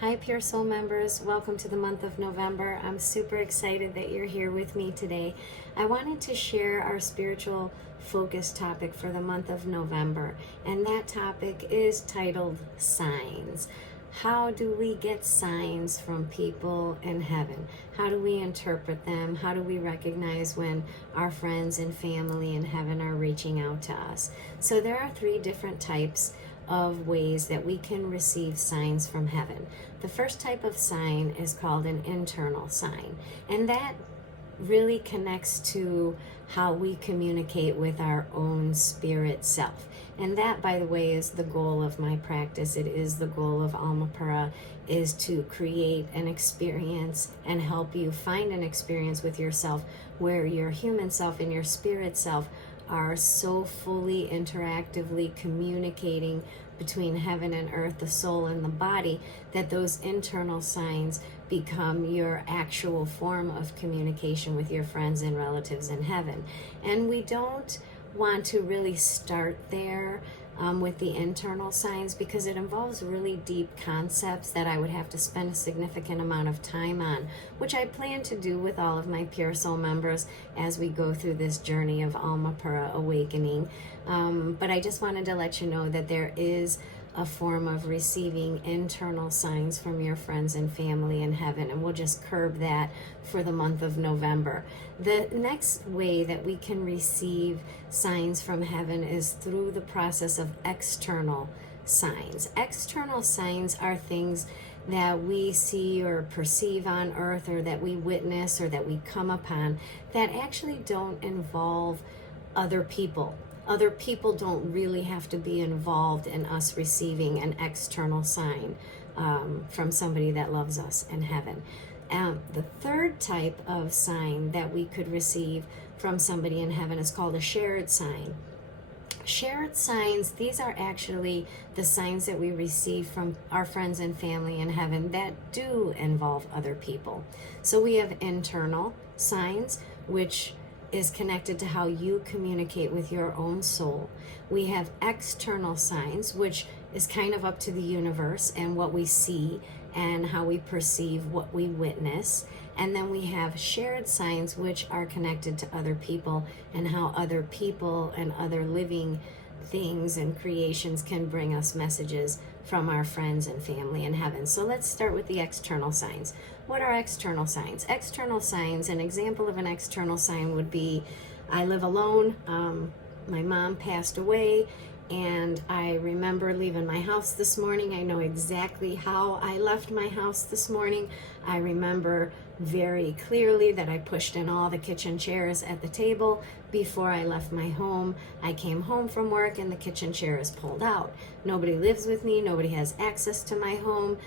Hi, Pure Soul members. Welcome to the month of November. I'm super excited that you're here with me today. I wanted to share our spiritual focus topic for the month of November, and that topic is titled Signs. How do we get signs from people in heaven? How do we interpret them? How do we recognize when our friends and family in heaven are reaching out to us? So there are three different types of ways that we can receive signs from heaven. The first type of sign is called an internal sign, and that really connects to how we communicate with our own spirit self. And that, by the way, is the goal of my practice. It is the goal of Almapara, is to create an experience and help you find an experience with yourself where your human self and your spirit self are so fully interactively communicating between heaven and earth, the soul and the body, that those internal signs become your actual form of communication with your friends and relatives in heaven. And we don't want to really start there with the internal signs, because it involves really deep concepts that I would have to spend a significant amount of time on, which I plan to do with all of my Pure Soul members as we go through this journey of Almapara awakening. But I just wanted to let you know that there is a form of receiving internal signs from your friends and family in heaven, and we'll just curb that for the month of November. The next way that we can receive signs from heaven is through the process of external signs. External signs are things that we see or perceive on earth, or that we witness, or that we come upon, that actually don't involve other people. Other people don't really have to be involved in us receiving an external sign from somebody that loves us in heaven. The third type of sign that we could receive from somebody in heaven is called a shared sign. Shared signs, these are actually the signs that we receive from our friends and family in heaven that do involve other people. So we have internal signs, which is connected to how you communicate with your own soul. We have external signs, which is kind of up to the universe and what we see and how we perceive what we witness. And then we have shared signs, which are connected to other people and how other people and other living things and creations can bring us messages from our friends and family in heaven. So let's start with the external signs. What are external signs? External signs, an example of an external sign would be, I live alone, my mom passed away, and I remember leaving my house this morning. I know exactly how I left my house this morning. I remember very clearly that I pushed in all the kitchen chairs at the table before I left my home. I came home from work and the kitchen chair is pulled out. Nobody lives with me. Nobody has access to my home.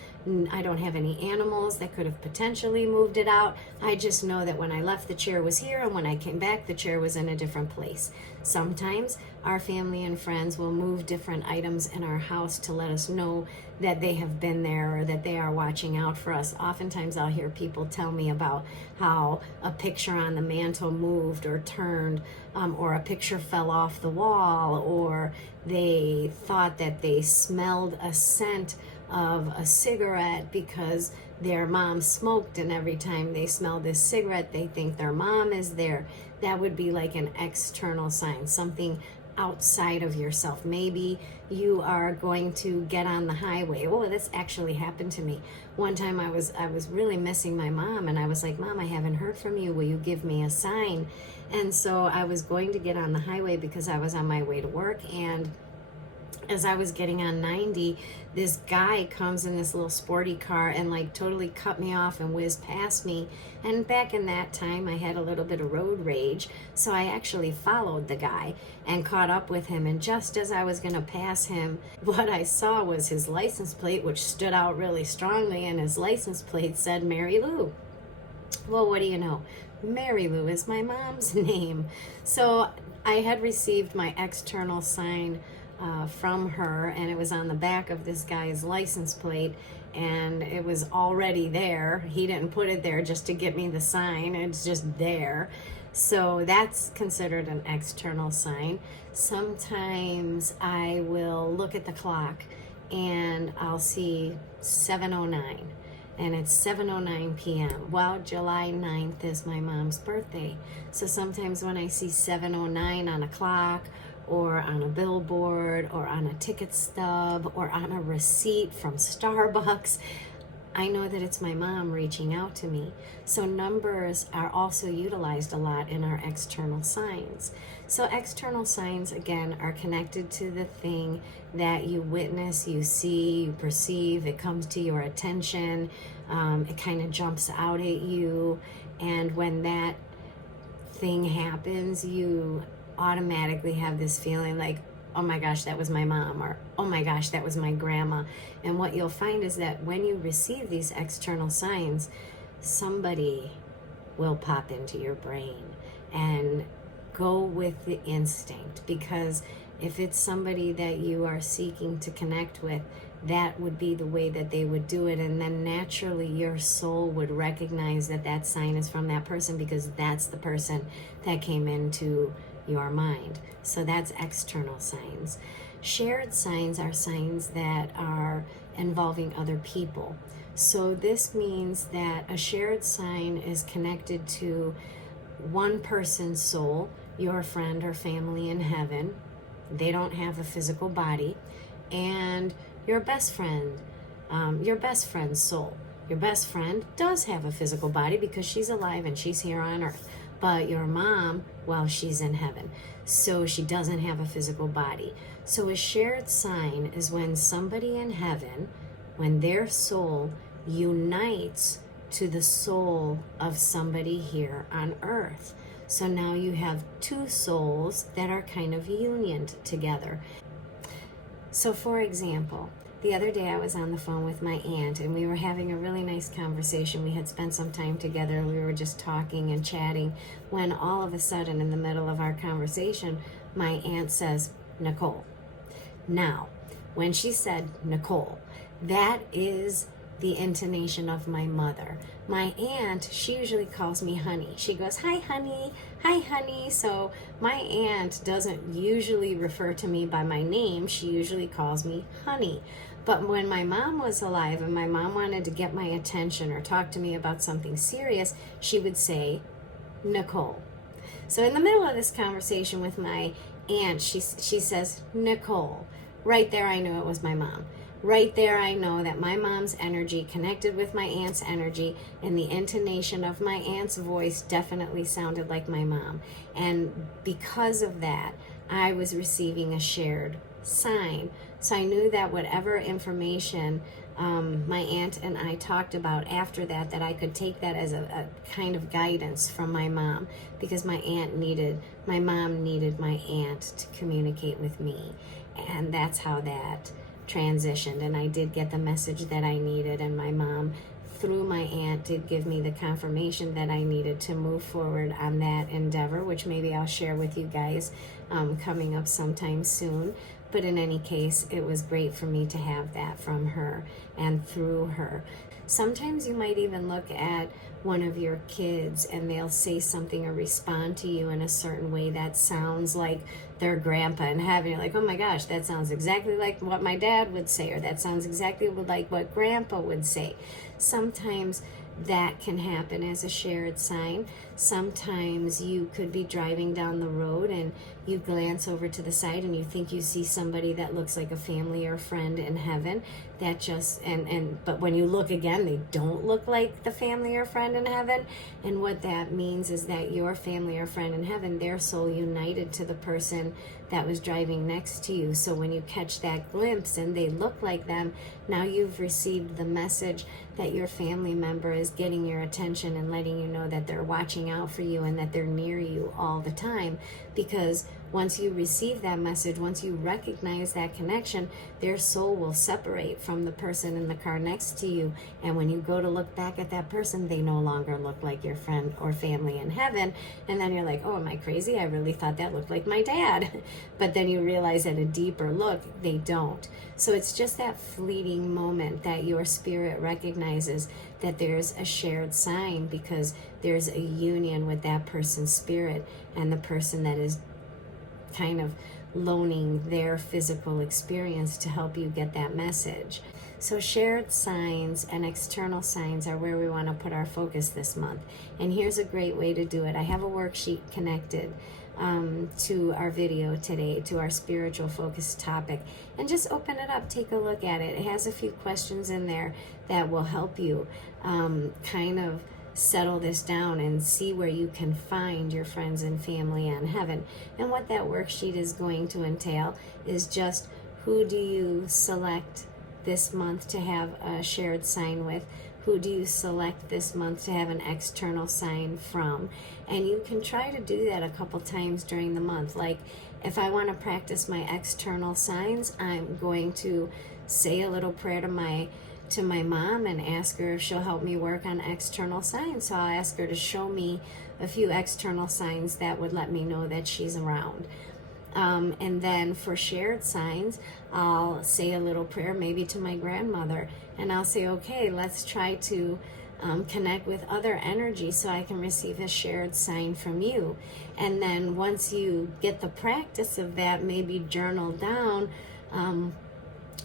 I don't have any animals that could have potentially moved it out. I just know that when I left, the chair was here, and when I came back, the chair was in a different place. Sometimes our family and friends will move different items in our house to let us know that they have been there or that they are watching out for us. Oftentimes I'll hear people tell me about how a picture on the mantle moved or turned, or a picture fell off the wall, or they thought that they smelled a scent of a cigarette because their mom smoked, and every time they smell this cigarette they think their mom is there. That would be like an external sign, something outside of yourself. Maybe you are going to get on the highway. Oh, this actually happened to me. One time I was really missing my mom, and I was like, Mom, I haven't heard from you. Will you give me a sign? And so I was going to get on the highway because I was on my way to work, and as I was getting on 90, this guy comes in this little sporty car and like totally cut me off and whizzed past me. And back in that time, I had a little bit of road rage, so I actually followed the guy and caught up with him. And just as I was going to pass him, what I saw was his license plate, which stood out really strongly, and his license plate said Mary Lou. Well, what do you know? Mary Lou is my mom's name. So I had received my external sign from her, and it was on the back of this guy's license plate, and it was already there. He didn't put it there just to get me the sign. It's just there. So that's considered an external sign. Sometimes I will look at the clock and I'll see 7:09, and it's 7:09 p.m. Well, July 9th is my mom's birthday. So sometimes when I see 7:09 on a clock, or on a billboard, or on a ticket stub, or on a receipt from Starbucks, I know that it's my mom reaching out to me. So numbers are also utilized a lot in our external signs. So external signs, again, are connected to the thing that you witness, you see, you perceive, it comes to your attention, it kind of jumps out at you, and when that thing happens, you automatically have this feeling like, oh my gosh, that was my mom, or oh my gosh, that was my grandma. And what you'll find is that when you receive these external signs, somebody will pop into your brain, and go with the instinct, because if it's somebody that you are seeking to connect with, that would be the way that they would do it. And then naturally your soul would recognize that that sign is from that person, because that's the person that came into your mind. So that's external signs. Shared signs are signs that are involving other people. So this means that a shared sign is connected to one person's soul, your friend or family in heaven. They don't have a physical body. And your best friend, your best friend's soul. Your best friend does have a physical body because she's alive and she's here on earth. But your mom, well, she's in heaven, so she doesn't have a physical body. So a shared sign is when somebody in heaven, when their soul unites to the soul of somebody here on earth. So now you have two souls that are kind of unioned together. So for example, the other day I was on the phone with my aunt, and we were having a really nice conversation. We had spent some time together, and we were just talking and chatting, when all of a sudden in the middle of our conversation, my aunt says, Nicole. Now, when she said Nicole, that is the intonation of my mother. My aunt, she usually calls me honey. She goes, hi honey, hi honey. So my aunt doesn't usually refer to me by my name. She usually calls me honey. But when my mom was alive and my mom wanted to get my attention or talk to me about something serious, she would say Nicole. So in the middle of this conversation with my aunt, she says Nicole. Right there I knew it was my mom. Right there I know that my mom's energy connected with my aunt's energy, and the intonation of my aunt's voice definitely sounded like my mom. And because of that, I was receiving a shared sign. So I knew that whatever information my aunt and I talked about after that, that I could take that as a kind of guidance from my mom, because my mom needed my aunt to communicate with me. And that's how that transitioned, and I did get the message that I needed, and my mom, through my aunt, did give me the confirmation that I needed to move forward on that endeavor, which maybe I'll share with you guys coming up sometime soon. But in any case, it was great for me to have that from her and through her. Sometimes you might even look at one of your kids and they'll say something or respond to you in a certain way that sounds like their grandpa in heaven. You're like, oh my gosh, that sounds exactly like what my dad would say, or that sounds exactly like what grandpa would say. Sometimes that can happen as a shared sign. Sometimes you could be driving down the road and you glance over to the side and you think you see somebody that looks like a family or friend in heaven. That just but when you look again, they don't look like the family or friend in heaven. And what that means is that your family or friend in heaven, their soul united to the person that was driving next to you. So when you catch that glimpse and they look like them, now you've received the message that your family member is getting your attention and letting you know that they're watching out for you and that they're near you all the time. Because once you receive that message, once you recognize that connection, their soul will separate from the person in the car next to you. And when you go to look back at that person, they no longer look like your friend or family in heaven. And then you're like, oh, am I crazy? I really thought that looked like my dad. But then you realize at a deeper look, they don't. So it's just that fleeting moment that your spirit recognizes that there's a shared sign, because there's a union with that person's spirit and the person that is kind of loaning their physical experience to help you get that message. So shared signs and external signs are where we want to put our focus this month. And here's a great way to do it. I have a worksheet connected to our video today, to our spiritual focus topic. And just open it up, take a look at it. It has a few questions in there that will help you kind of settle this down and see where you can find your friends and family on heaven. And what that worksheet is going to entail is just who do you select this month to have a shared sign with, who do you select this month to have an external sign from. And you can try to do that a couple times during the month. Like if I want to practice my external signs, I'm going to say a little prayer to my mom and ask her if she'll help me work on external signs. So I'll ask her to show me a few external signs that would let me know that she's around. And then for shared signs, I'll say a little prayer maybe to my grandmother, and I'll say, okay, let's try to connect with other energy so I can receive a shared sign from you. And then once you get the practice of that, maybe journal down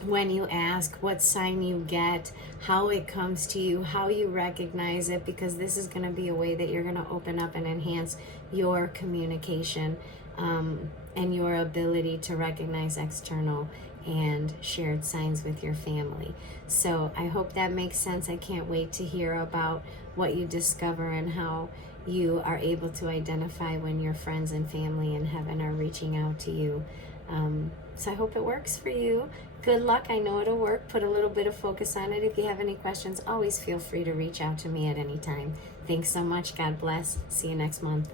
when you ask what sign you get, how it comes to you, how you recognize it, because this is going to be a way that you're going to open up and enhance your communication and your ability to recognize external and shared signs with your family. So I hope that makes sense. I can't wait to hear about what you discover and how you are able to identify when your friends and family in heaven are reaching out to you. So I hope it works for you. Good luck. I know it'll work. Put a little bit of focus on it. If you have any questions, always feel free to reach out to me at any time. Thanks so much. God bless. See you next month.